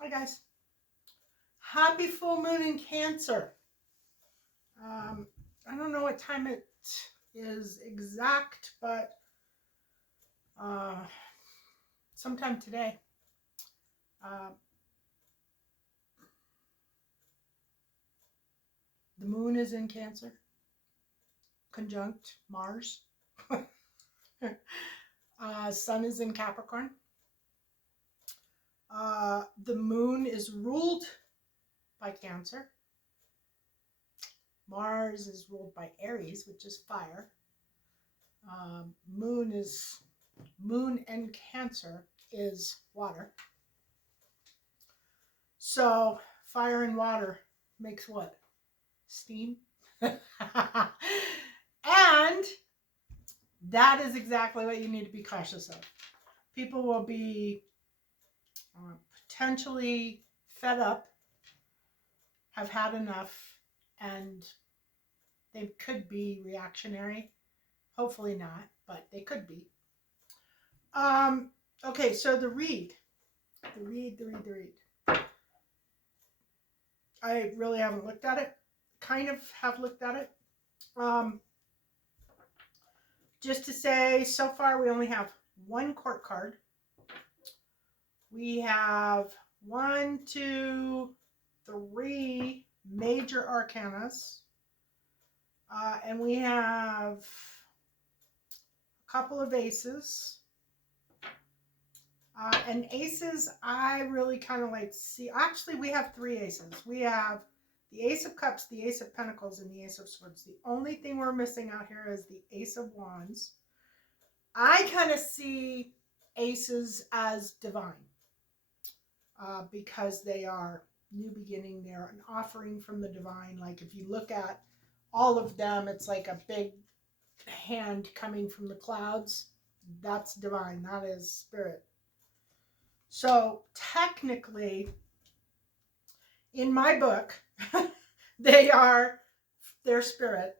Hi guys. Happy full moon in Cancer. Um, I don't know what time it is exact, but uh, sometime today. Uh, the moon is in Cancer, conjunct Mars. Sun is in Capricorn. The moon is ruled by Cancer. Mars is ruled by Aries, which is fire. Moon and Cancer is water. So fire and water makes what? Steam. And that is exactly what you need to be cautious of. People will be potentially fed up, have had enough, and they could be reactionary. Hopefully not, but they could be. Okay, so the read. I really haven't looked at it. Kind of have looked at it. Just to say, so far we only have one court card. We have 1, 2, 3 major arcanas. And we have a couple of aces. And aces, I really kind of like see. Actually, we have 3 aces. We have the Ace of Cups, the Ace of Pentacles, and the Ace of Swords. The only thing we're missing out here is the Ace of Wands. I kind of see aces as divine because they are new beginning. They're an offering from the divine. Like if you look at all of them, it's like a big hand coming from the clouds. That's divine. That is spirit. So technically, in my book, they're spirit.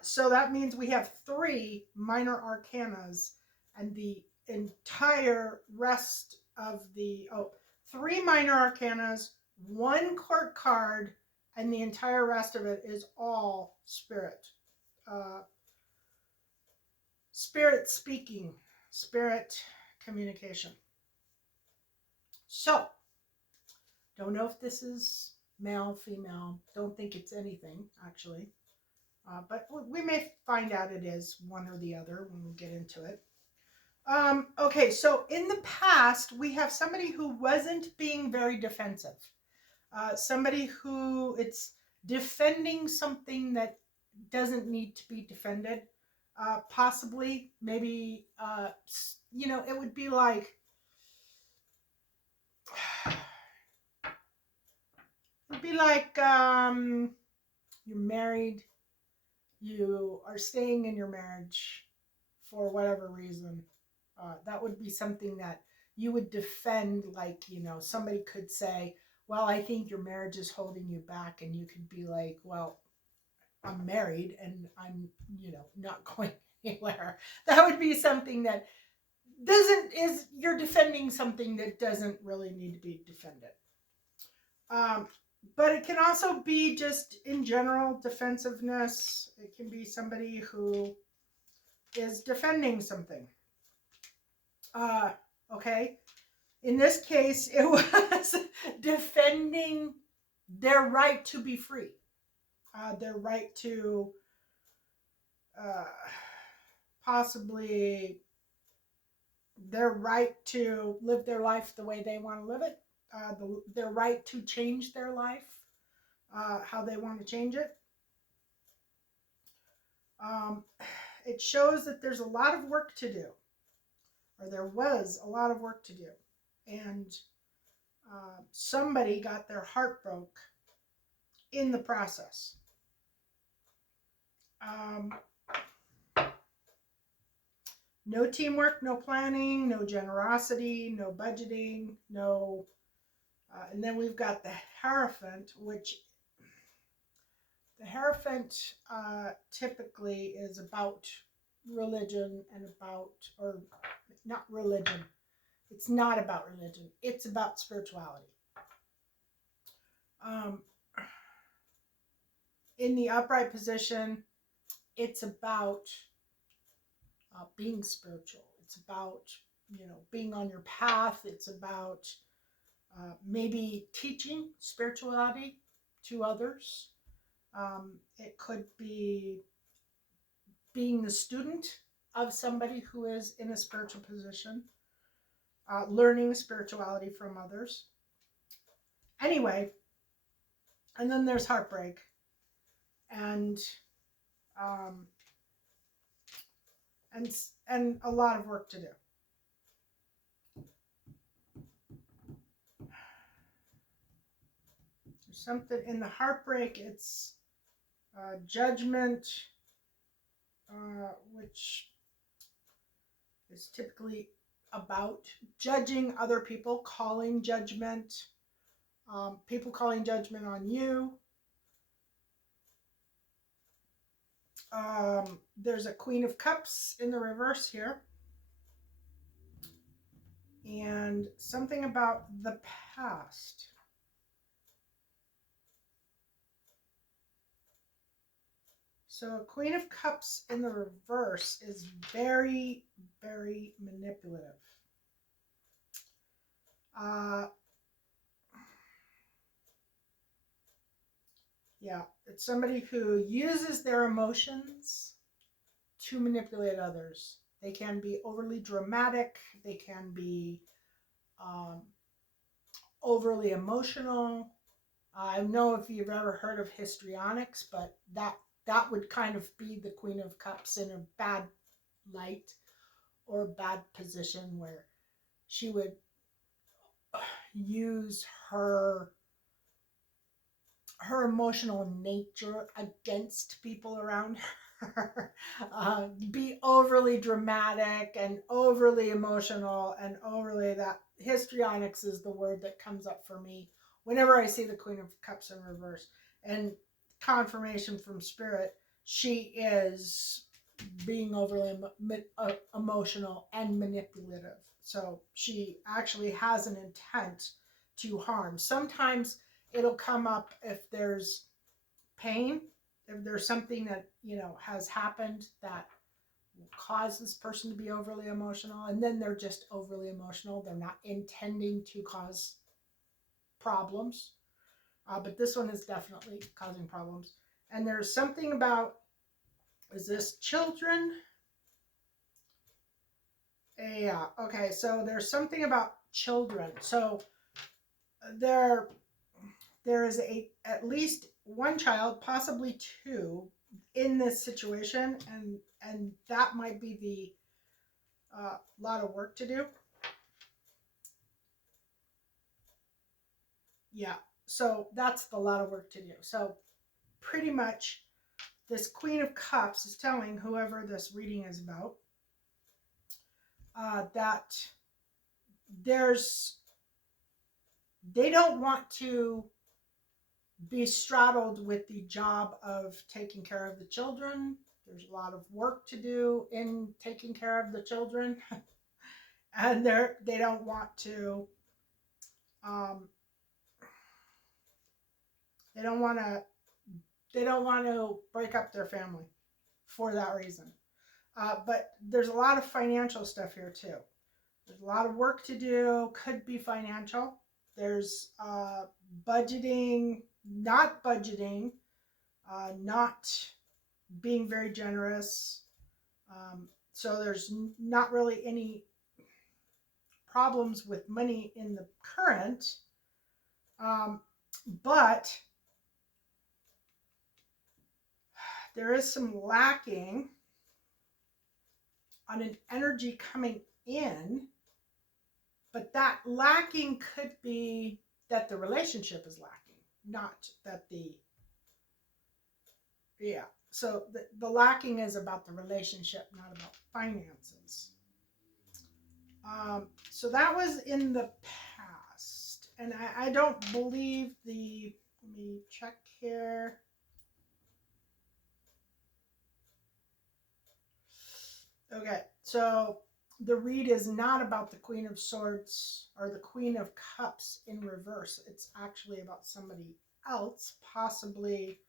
So that means we have 3 minor arcanas, and the entire rest of the 3 minor arcanas, 1 court card, and the entire rest of it is all spirit. Spirit speaking, spirit communication. So, don't know if this is male, female. Don't think it's anything, actually. But we may find out it is one or the other when we get into it. Okay, so in the past, we have somebody who wasn't being very defensive. Somebody who it's defending something that doesn't need to be defended. Possibly, maybe, it would be like, you're married, you are staying in your marriage for whatever reason. That would be something that you would defend. Like, somebody could say, well, I think your marriage is holding you back. And you could be like, well, I'm married and I'm, not going anywhere. That would be something that you're defending something that doesn't really need to be defended. But it can also be just in general defensiveness. It can be somebody who is defending something. Okay. In this case, it was defending their right to be free, their right to possibly their right to live their life the way they want to live it, their right to change their life, how they want to change it. It shows that there's a lot of work to do, or there was a lot of work to do. And somebody got their heart broke in the process. No teamwork, no planning, no generosity, no budgeting, no. And then we've got the Hierophant, which the Hierophant typically is about religion and about, or not religion. It's not about religion. It's about spirituality. Um, in the upright position, it's about being spiritual. It's about, being on your path. It's about maybe teaching spirituality to others. It could be being the student of somebody who is in a spiritual position, learning spirituality from others. Anyway, and then there's heartbreak and um, and and a lot of work to do. There's something in the heartbreak. It's judgment, which is typically about judging other people, calling judgment, people calling judgment on you. There's a Queen of Cups in the reverse here. And something about the past. So a Queen of Cups in the reverse is very, very manipulative. Yeah, it's somebody who uses their emotions to manipulate others. They can be overly dramatic. They can be um, overly emotional. I don't know if you've ever heard of histrionics, but that would kind of be the Queen of Cups in a bad light or a bad position where she would use her emotional nature against people around her, be overly dramatic and overly emotional and overly that. Histrionics is the word that comes up for me whenever I see the Queen of Cups in reverse. And confirmation from Spirit, she is being overly emotional and manipulative. So she actually has an intent to harm. Sometimes it'll come up if there's pain, if there's something that has happened that will cause this person to be overly emotional, and then they're just overly emotional. They're not intending to cause problems, but this one is definitely causing problems. And there's something about, is this children? Yeah, okay, so there's something about children. So there is at least one child, possibly two, in this situation, and that might be the lot of work to do. Yeah, so that's the lot of work to do. So pretty much this Queen of Cups is telling whoever this reading is about that they don't want to be straddled with the job of taking care of the children. There's a lot of work to do in taking care of the children. And they don't want to um, they don't want to break up their family for that reason. But there's a lot of financial stuff here too. There's a lot of work to do. Could be financial. There's budgeting, not budgeting, not being very generous. So there's not really any problems with money in the current, but there is some lacking on an energy coming in, but that lacking could be that the relationship is lacking, not that yeah. So the lacking is about the relationship, not about finances. So that was in the past. And I don't believe let me check here. Okay, so the read is not about the Queen of Swords or the Queen of Cups in reverse. It's actually about somebody else, possibly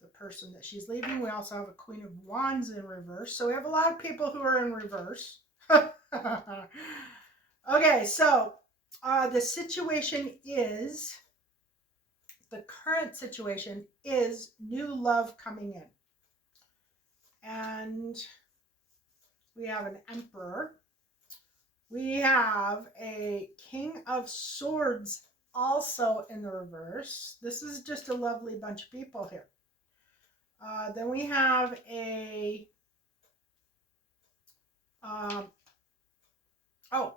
the person that she's leaving. We also have a Queen of Wands in reverse. So we have a lot of people who are in reverse. Okay, so the situation is, the current situation is new love coming in. And we have an Emperor. We have a King of Swords also in the reverse. This is just a lovely bunch of people here. Then we have a,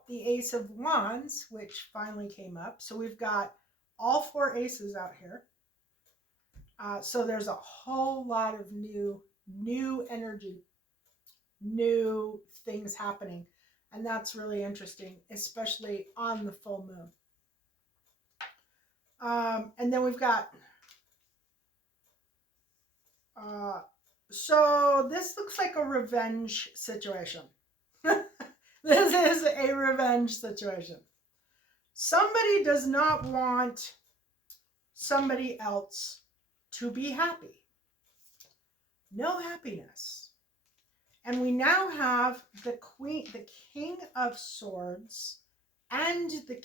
the Ace of Wands, which finally came up. So we've got all four aces out here. So there's a whole lot of new energy, new things happening. And that's really interesting, especially on the full moon. And then we've got, so this looks like a revenge situation. This is a revenge situation. Somebody does not want somebody else to be happy. No happiness. And we now have the King of Swords and the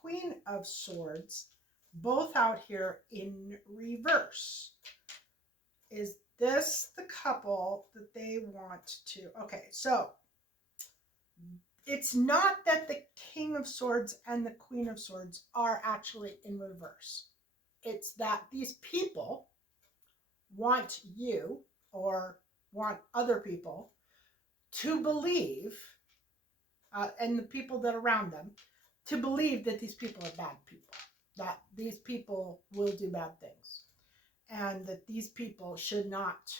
Queen of Swords both out here in reverse. Is this the couple that they want to? Okay, so it's not that the King of Swords and the Queen of Swords are actually in reverse. It's that these people want you, or want other people, to believe, and the people that are around them, to believe that these people are bad people, that these people will do bad things, and that these people should not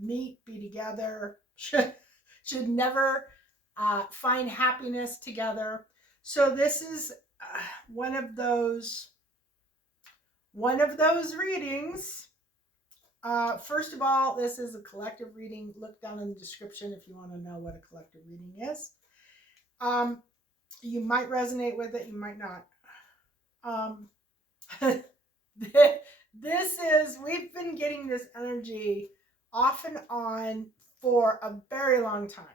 meet, be together, should never find happiness together. So this is one of those readings. First of all, this is a collective reading. Look down in the description if you want to know what a collective reading is. You might resonate with it, you might not. This is, we've been getting this energy off and on for a very long time.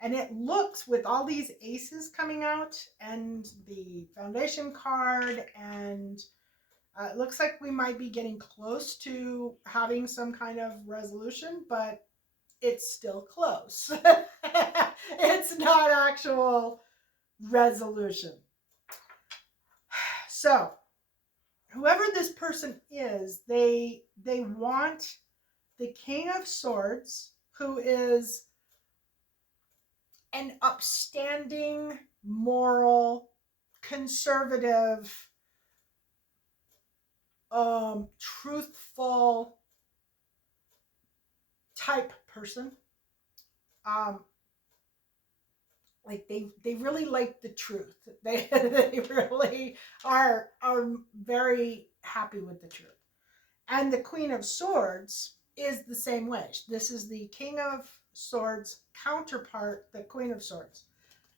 And it looks, with all these aces coming out and the foundation card, and it looks like we might be getting close to having some kind of resolution, but it's still close. It's not actual resolution. So whoever this person is, they want the King of Swords, who is an upstanding, moral, conservative, truthful type person. Like they really like the truth. They really are very happy with the truth. And the Queen of Swords is the same way. This is the King of Swords counterpart, the Queen of Swords.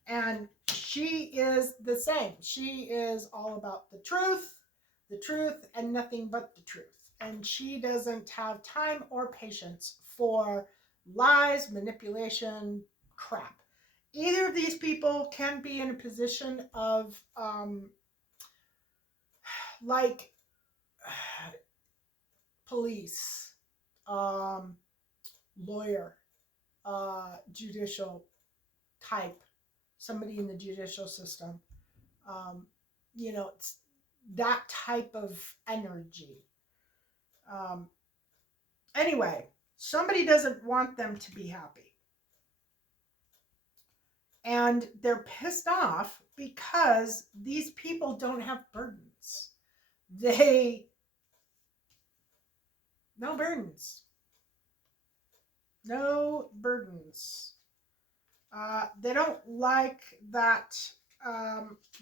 And she is the same. She is all about the truth, and nothing but the truth. And she doesn't have time or patience for lies, manipulation, crap. Either of these people can be in a position of like police, lawyer, judicial type, somebody in the judicial system. It's that type of energy. Anyway, somebody doesn't want them to be happy. And they're pissed off because these people don't have burdens. No burdens. No burdens. They don't like that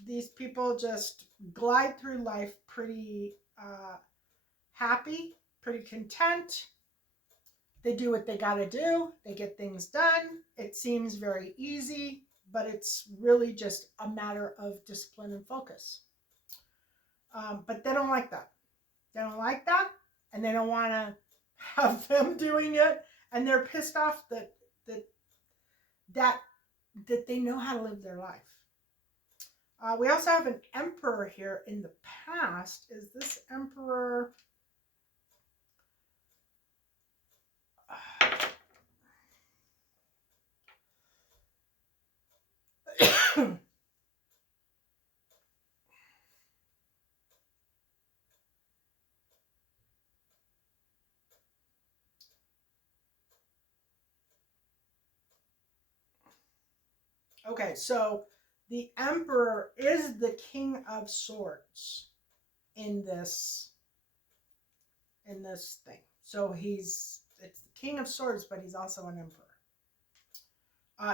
these people just glide through life pretty happy, pretty content. They do what they got to do. They get things done. It seems very easy, but it's really just a matter of discipline and focus. But they don't like that. They don't like that, and they don't want to have them doing it, and they're pissed off that that that they know how to live their life. We also have an emperor here in the past. Is this emperor? Okay, so the emperor is the king of swords in this thing. So it's the king of swords, but he's also an emperor.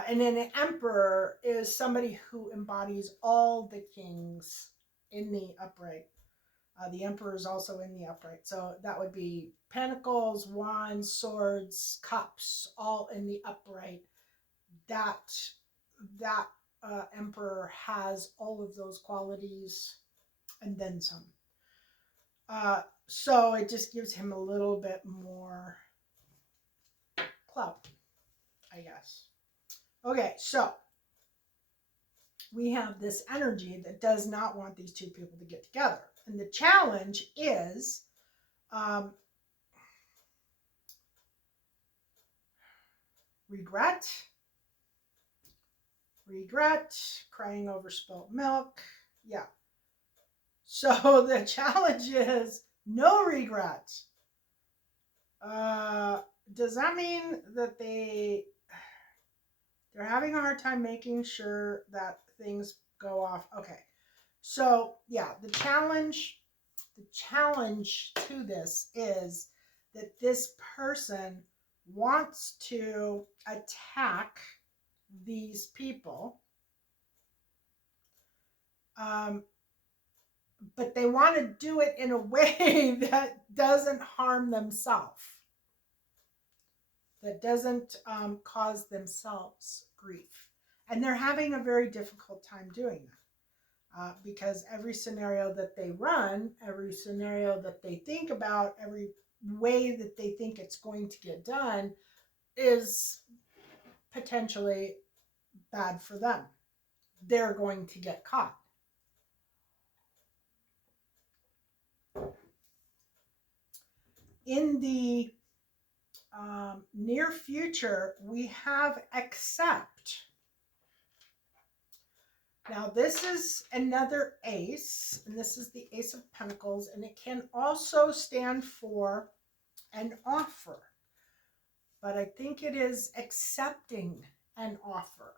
And then an emperor is somebody who embodies all the kings in the upright. The emperor is also in the upright. So that would be pentacles, wands, swords, cups, all in the upright. That emperor has all of those qualities and then some. So it just gives him a little bit more clout, I guess. Okay, so we have this energy that does not want these two people to get together. And the challenge is regret, crying over spilt milk. Yeah. So the challenge is no regret. Does that mean that they're having a hard time making sure that things go off? Okay. So yeah, the challenge to this is that this person wants to attack these people, but they want to do it in a way that doesn't harm themselves, that doesn't cause themselves grief. And they're having a very difficult time doing that because every scenario that they run, every scenario that they think about, every way that they think it's going to get done is potentially bad for them. They're going to get caught. In the near future, we have accept. Now, this is another ace, and this is the Ace of Pentacles, and it can also stand for an offer. But I think it is accepting an offer.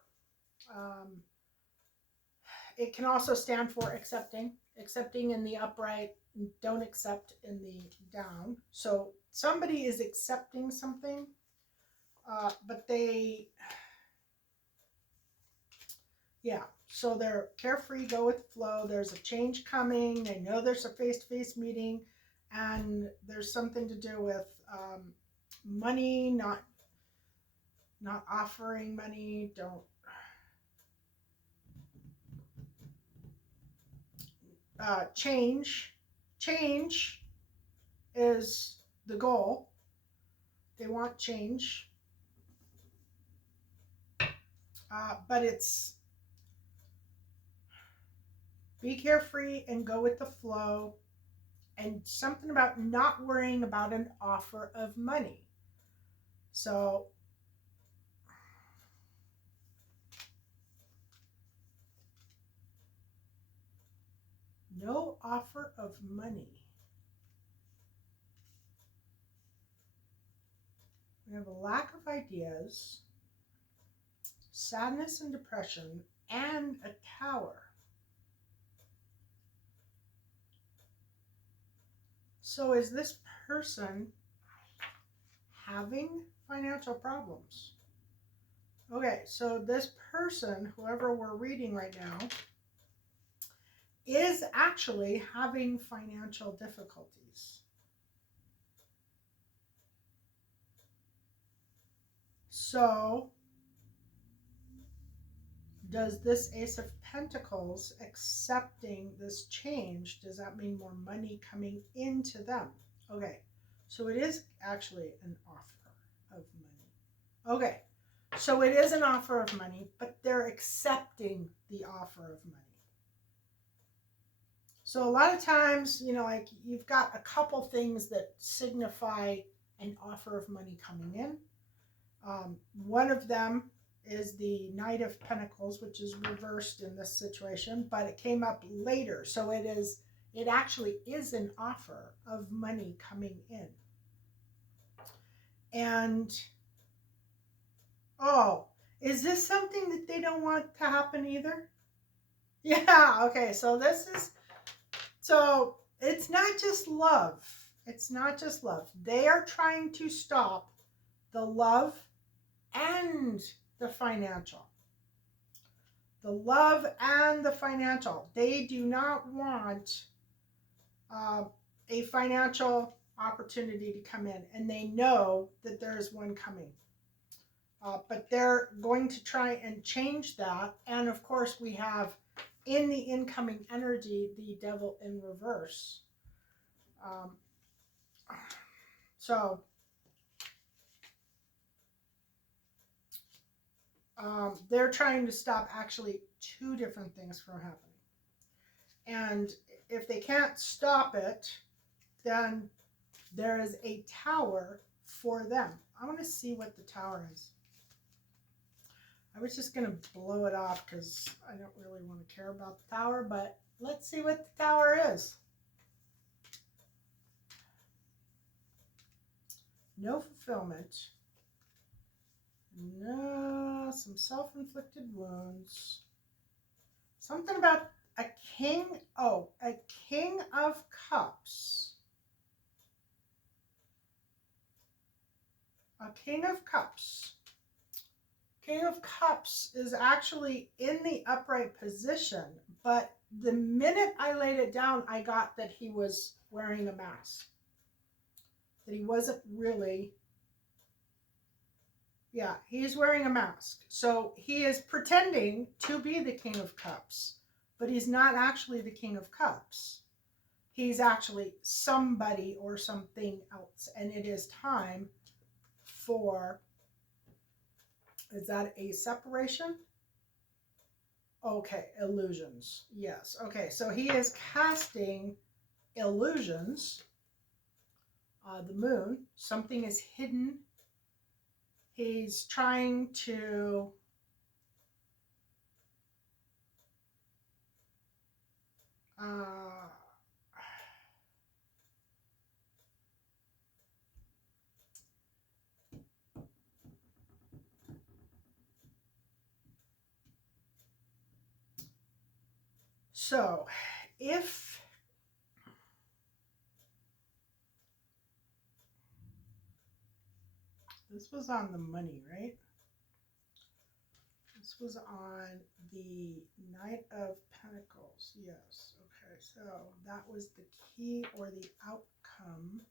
It can also stand for accepting in the upright, don't accept in the down. So somebody is accepting something, but so they're carefree, go with the flow. There's a change coming. They know there's a face-to-face meeting, and there's something to do with money, not offering money. Change is the goal. They want change, but it's be carefree and go with the flow, and something about not worrying about an offer of money. So no offer of money. We have a lack of ideas, sadness and depression, and a tower. So is this person having financial problems? Okay, so this person, whoever we're reading right now, is actually having financial difficulties. So does this Ace of Pentacles accepting this change, does that mean more money coming into them? Okay, so it is actually an offer of money. Okay, so it is an offer of money, but they're accepting the offer of money. So a lot of times, like you've got a couple things that signify an offer of money coming in. One of them is the Knight of Pentacles, which is reversed in this situation, but it came up later. So it actually is an offer of money coming in. And, oh, is this something that they don't want to happen either? Yeah, okay, so it's not just love. It's not just love. They are trying to stop the love and the financial. The love and the financial. They do not want a financial opportunity to come in, and they know that there is one coming. But they're going to try and change that. And of course, we have in the incoming energy the devil in reverse. So they're trying to stop actually two different things from happening. And if they can't stop it, then there is a tower for them. I want to see what the tower is. I was just going to blow it off because I don't really want to care about the tower, but let's see what the tower is. No fulfillment. No, some self-inflicted wounds. Something about a king. Oh, a king of cups. A king of cups. King of Cups is actually in the upright position, but the minute I laid it down, I got that he was wearing a mask. That he wasn't really, yeah, he's wearing a mask. So he is pretending to be the King of Cups, but he's not actually the King of Cups. He's actually somebody or something else, and it is time for, is that a separation? Okay, illusions. Yes. Okay, so he is casting illusions. The moon, something is hidden. He's trying to so if this was on the money, right? This was on the Knight of Pentacles. Yes. Okay. So that was the key or the outcome.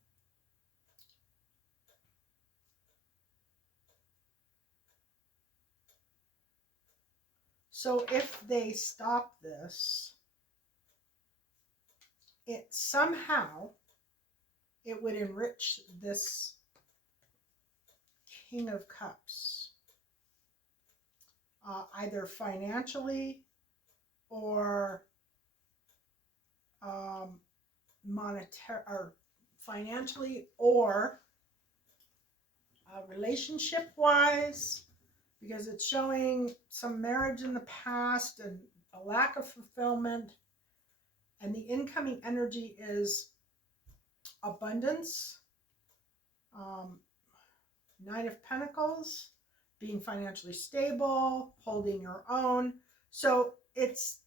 So if they stop this, it somehow, it would enrich this King of Cups. Either financially or monetary, or financially or relationship wise, because it's showing some marriage in the past and a lack of fulfillment, and the incoming energy is abundance, Knight of Pentacles, being financially stable, holding your own. So it's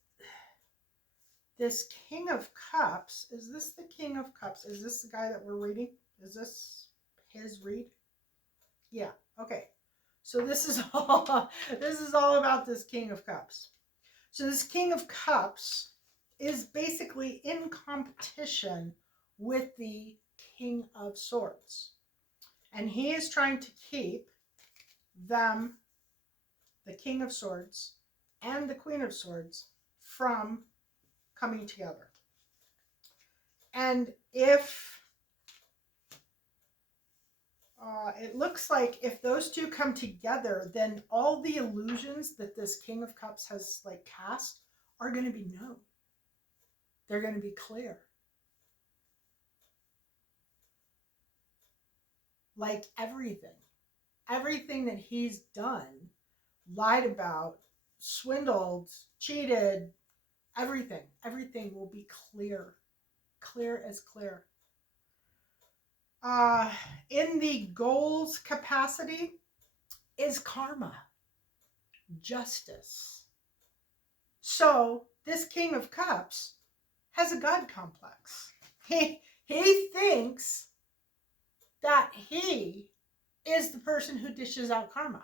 this King of Cups. Is this the King of Cups? Is this the guy that we're reading? Is this his read? Yeah. Okay. So this is all about this King of Cups. So this King of Cups is basically in competition with the King of Swords. And he is trying to keep them, the King of Swords and the Queen of Swords, from coming together. And if it looks like if those two come together, then all the illusions that this King of Cups has like cast are going to be known. They're going to be clear. Like everything that he's done, lied about, swindled, cheated, everything will be clear as clear. In the goals capacity is karma, justice. So this King of Cups has a God complex. He thinks that he is the person who dishes out karma.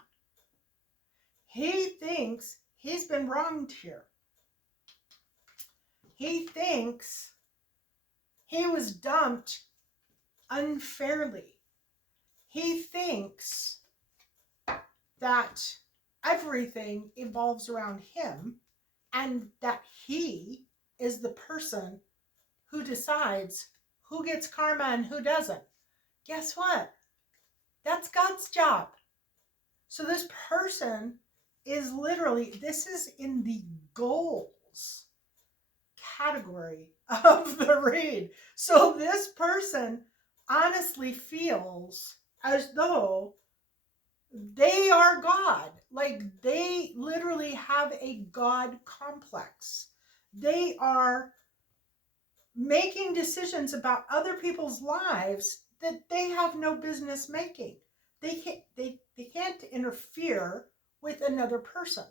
He thinks he's been wronged here. He thinks he was dumped unfairly. He thinks that everything evolves around him and that he is the person who decides who gets karma and who doesn't. Guess what? That's God's job. So this person is literally, this is in the goals category of the read. So this person honestly feels as though they are God. Like they literally have a God complex. They are making decisions about other people's lives that they have no business making. They can't interfere with another person.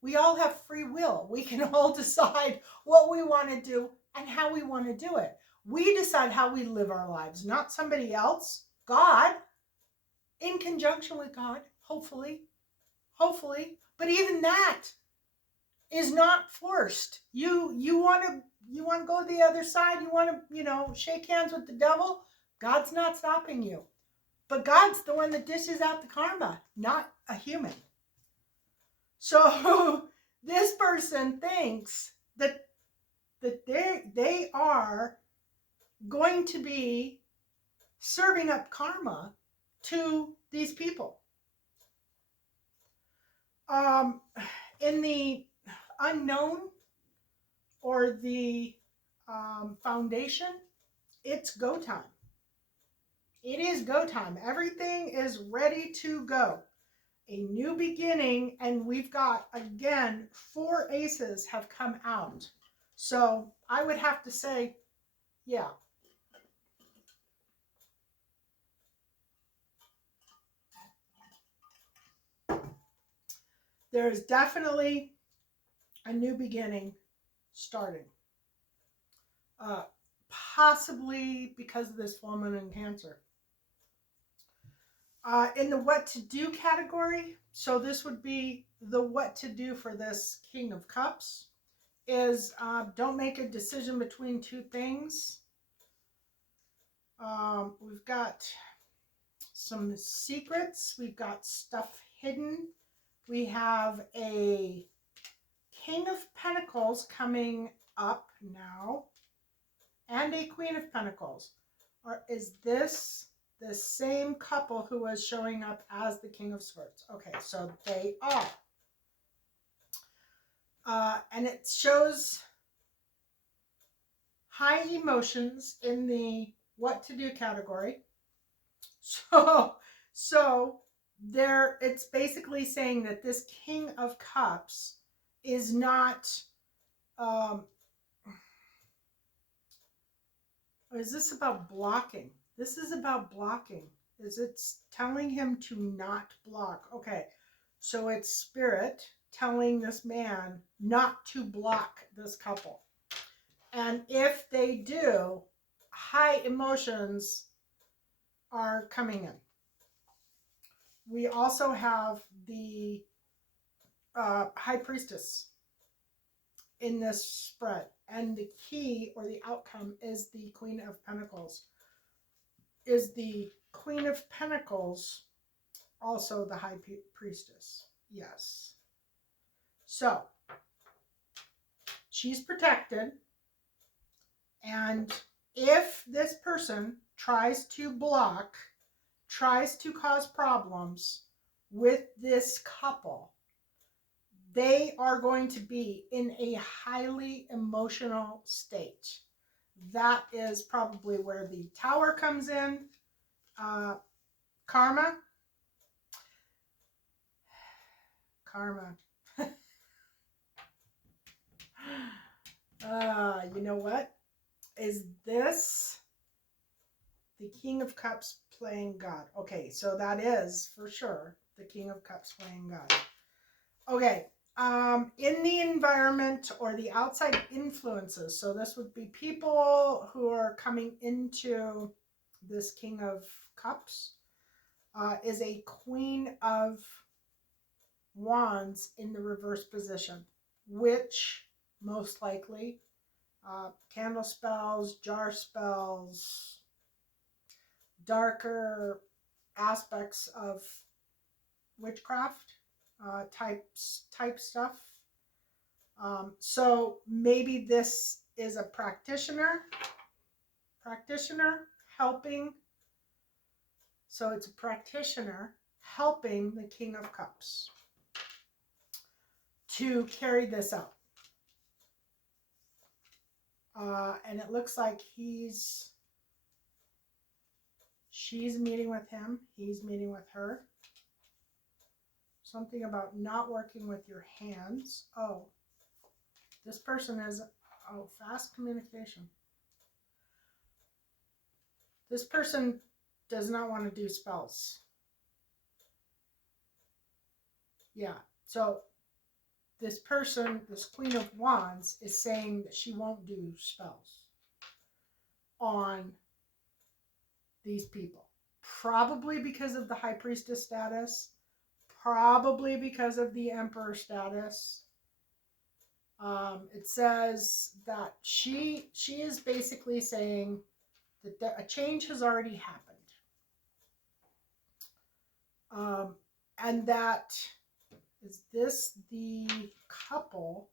We all have free will. We can all decide what we want to do and how we want to do it. We decide how we live our lives, not somebody else. God, in conjunction with God, hopefully. But even that is not forced. You want to go to the other side. You want to, shake hands with the devil. God's not stopping you. But God's the one that dishes out the karma, not a human. So this person thinks that they are going to be serving up karma to these people. In the unknown or the foundation, it's go time. It is go time. Everything is ready to go. A new beginning, and we've got, again, 4 aces have come out. So I would have to say, yeah. There is definitely a new beginning starting. Possibly because of this full moon in Cancer. In the what to do category, so this would be the what to do for this King of Cups, is don't make a decision between 2 things. We've got some secrets. We've got stuff hidden. We have a King of Pentacles coming up now and a Queen of Pentacles. Or is this the same couple who was showing up as the King of Swords? Okay, so they are. And it shows high emotions in the what to do category. So there, it's basically saying that this King of Cups is not, is this about blocking? This is about blocking. Is it telling him to not block? Okay, so it's Spirit telling this man not to block this couple. And if they do, high emotions are coming in. We also have the High Priestess in this spread. And the key or the outcome is the Queen of Pentacles. Is the Queen of Pentacles Also the high priestess. Yes. So she's protected. And if this person tries to block, tries to cause problems with this couple, they are going to be in a highly emotional state. That is probably where the Tower comes in. Karma. You know what? Is this the King of Cups playing God? Okay, so that is for sure the King of Cups playing God. Okay, in the environment or the outside influences, so this would be people who are coming into this King of Cups, is a Queen of Wands in the reverse position, which most likely candle spells, jar spells, darker aspects of witchcraft type stuff. So maybe this is a practitioner helping. So it's a practitioner helping the King of Cups to carry this out. And it looks like she's meeting with him. He's meeting with her. Something about not working with your hands. Oh, this person is, fast communication. This person does not want to do spells. Yeah, so this person, this Queen of Wands, is saying that she won't do spells on these people. Probably because of the High Priestess status. Probably because of the Emperor status. It says that she is basically saying that a change has already happened. And that, is this the couple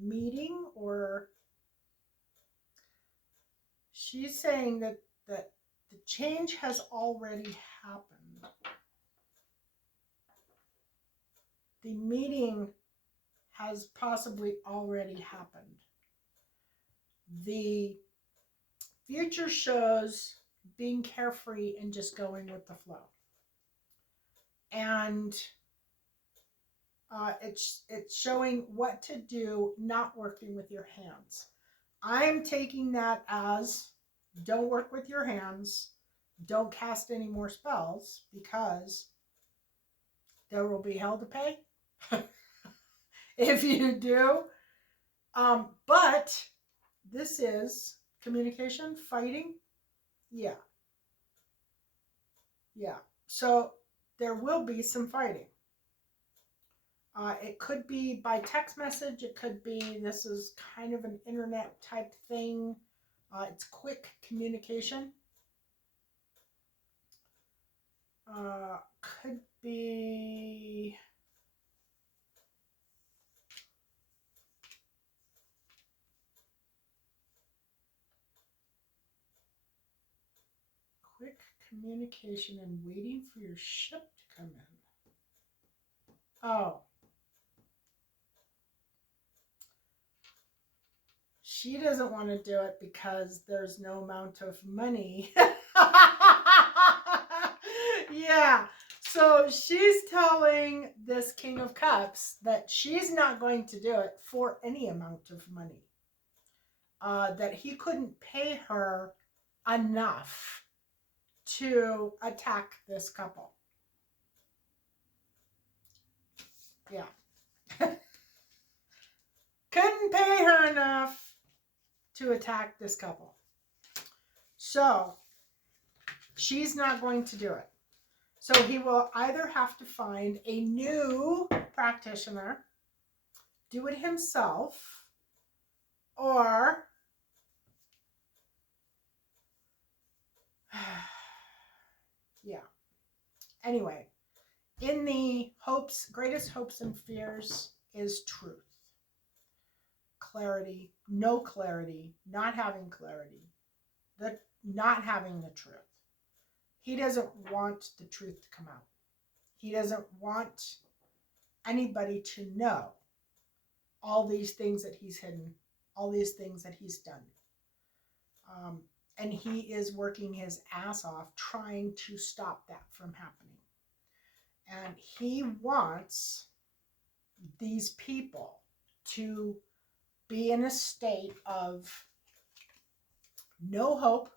meeting, or she's saying that the change has already happened. The meeting has possibly already happened. The future shows being carefree and just going with the flow. And it's showing what to do, not working with your hands. I'm taking that as don't work with your hands, don't cast any more spells, because there will be hell to pay if you do. But this is communication, fighting. Yeah. So there will be some fighting. It could be by text message. It could be, this is kind of an internet type thing. It's quick communication. Could be quick communication and waiting for your ship to come in. Oh. She doesn't want to do it because there's no amount of money. Yeah. So she's telling this King of Cups that she's not going to do it for any amount of money. That he couldn't pay her enough to attack this couple. Yeah. Couldn't pay her enough to attack this couple. So she's not going to do it. So he will either have to find a new practitioner, do it himself, or yeah. Anyway, in the greatest hopes and fears is truth. Clarity, no clarity, not having clarity, not having the truth. He doesn't want the truth to come out. He doesn't want anybody to know all these things that he's hidden, all these things that he's done. And he is working his ass off trying to stop that from happening. And he wants these people to be in a state of no hope,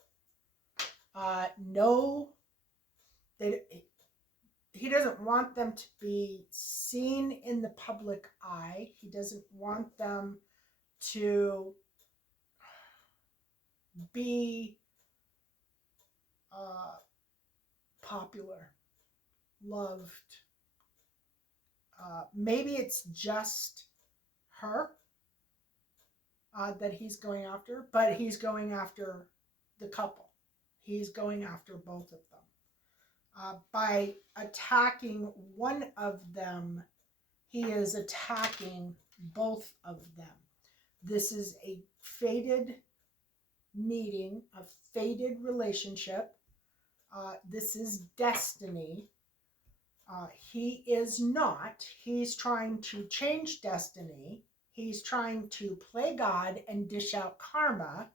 he doesn't want them to be seen in the public eye. He doesn't want them to be popular, loved. Maybe it's just her that he's going after, but he's going after the couple. He's going after both of them. By attacking one of them, he is attacking both of them. This is a fated meeting, a fated relationship. This is destiny. He is not. He's trying to change destiny. He's trying to play God and dish out karma.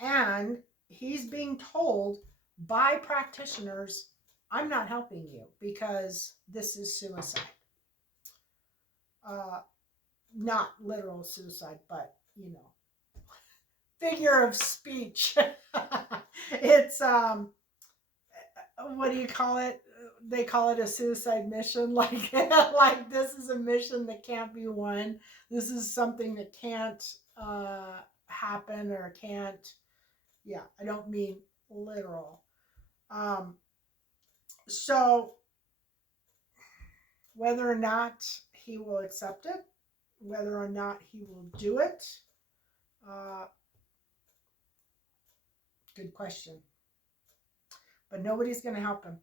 And he's being told by practitioners, I'm not helping you because this is suicide. Not literal suicide, but, figure of speech. It's, what do you call it? They call it a suicide mission. Like, like this is a mission that can't be won. This is something that can't happen or can't, I don't mean literal. So whether or not he will accept it, whether or not he will do it, good question. But nobody's going to help him.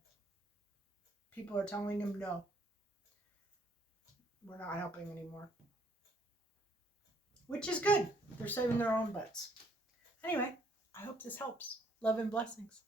People are telling him, no, we're not helping anymore. Which is good. They're saving their own butts. Anyway, I hope this helps. Love and blessings.